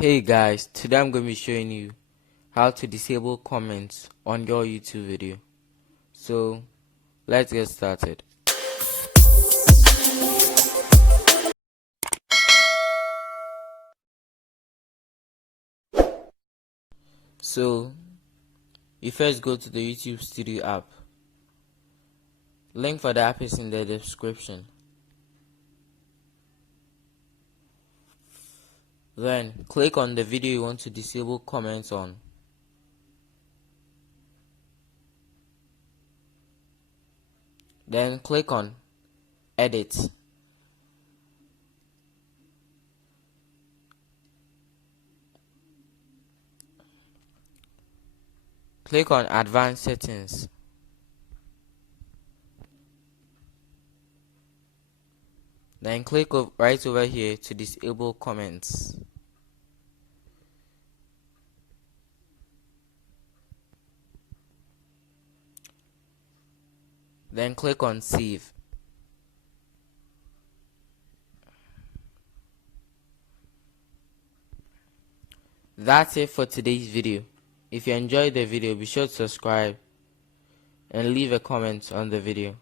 Hey guys, today I'm going to be showing you how to disable comments on your YouTube video. So let's get started. So you first go to the YouTube Studio app. Link for the app is in the description. Then click on the video you want to disable comments on. Then click on Edit. Click on Advanced Settings. Then click right over here to disable comments. Then click on Save. That's it for today's video. If you enjoyed the video, be sure to subscribe and leave a comment on the video.